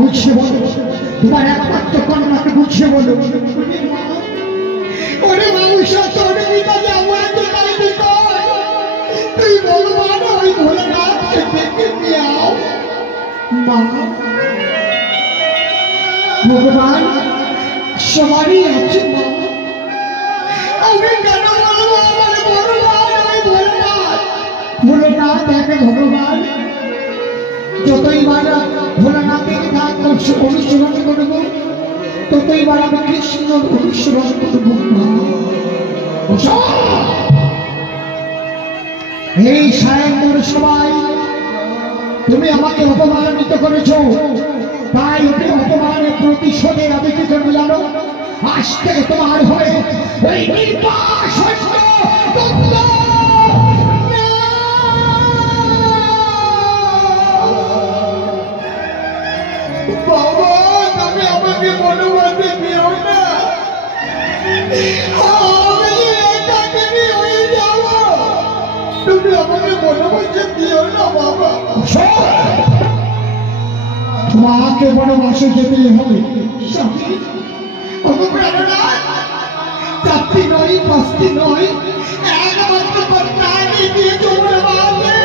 বুঝিয়ে বলো, তোমার একমাত্র কন্যাকে বুঝিয়ে বলো। ওরে মানুষ তোর পিতা যাবো তো তাই তুই ভগবান ওই ভোলেনাথকে দেখে নিয়ে আও। মা ভগবান সবারই আছে মা, আমি কেন বলবো আমার ভগবান ওই ভোলেনাথ? ভোলেনাথ দেখে ভগবান, যতই বার ভোলেনাথের গান অনুসরণ করবো ততই বার আমি কৃষ্ণ অনুসরণ করবো। এই সায়ন্তর সবাই তুমি আমাকে অপমানিত করেছো, তাই ওকে অপমানের প্রতিশোধে আমি কি করবো জানো? আজ থেকে তোমার হয়ে ওই নির্বাস বাবা, তুমি আমাকে বনবাসে দিও না, আমি এটাকে নিয়ে হয়ে যাব, তুমি আমাকে বনবাসে দিও না বাবা। তোমাকে বনবাসে যেতে হবে। চারটি নয় পাঁচটি নয়, একমাত্র কন্যাকে দিয়ে চলে বাসে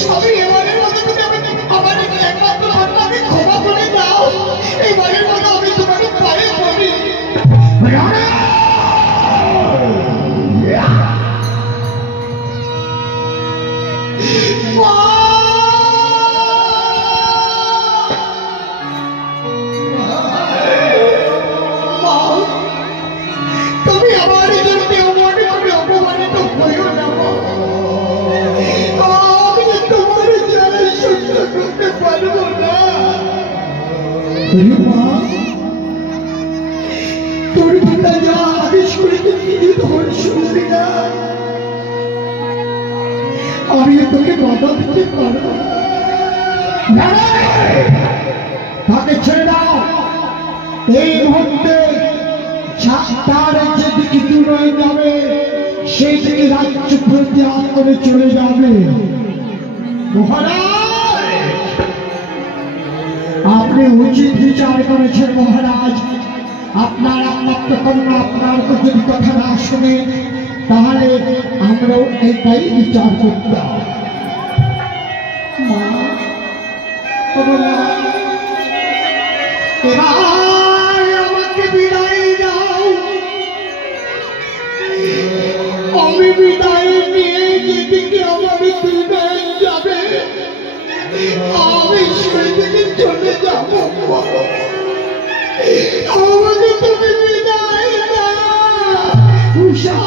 সবই এবারের মধ্যে তুমি আমার একমাত্র কন্যাকে ক্ষমা করে দাও। এবারের মধ্যে আমি তোমাকে পায়ে পড়ি। তুমি আমার অপমানিত হইও না, আমি তোমার জ্বালাই সহ্য করতে পারবো না। তোর পিতা যা আদেশ করেছে তিনি তোর শুনবি না, আমি তোকে বাধা দিতে পারবো না। তাকে ছেড়ে দাও এই মুহূর্তে। তার যেদিকে দূরে যাবে সেই থেকে রাজ্য প্রত্যাগ করে চলে যাবে। মহারাজ, আপনি উচিত বিচার করেছেন মহারাজ। আপনার একমাত্র কন্যা আপনার যদি কথা না শুনে তাহলে আমরাও এটাই বিচার করতাম। আমাকে বিদায় দাও, আমি বিদায় নিয়ে যেদিকে আমার বিদায় যাবে আমি সেদিকে চলে যাব। আমাকে তুমি বিদায় দাও। উষা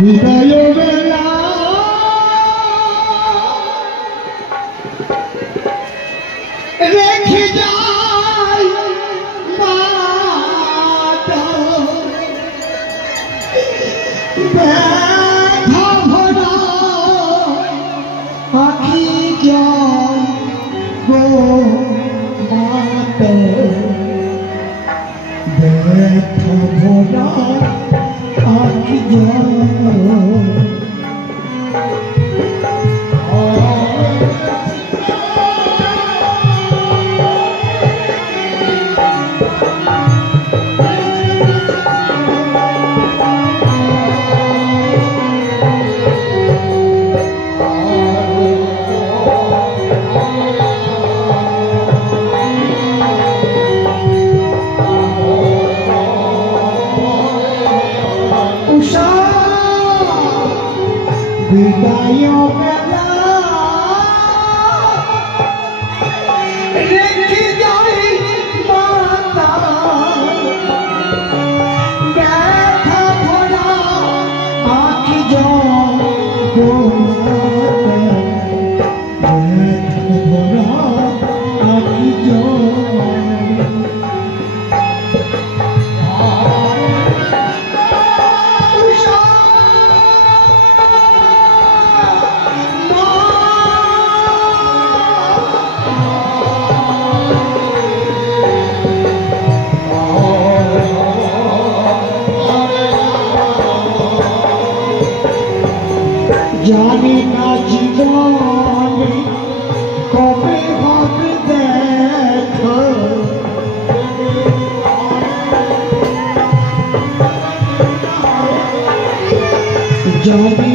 বিদায় বেলা রেখে যাই মাতা, ব্যথা ভরা আখি জল গো মাতা, ব্যথা ভরা আখি জল। বিদায় বেলা রেখে যাই মাতা, ব্যথা ভরা আখি জল গো মাতা, ব্যথা ভরা আখি জল। মা না জীবনে কবে হবে দেখো যাবে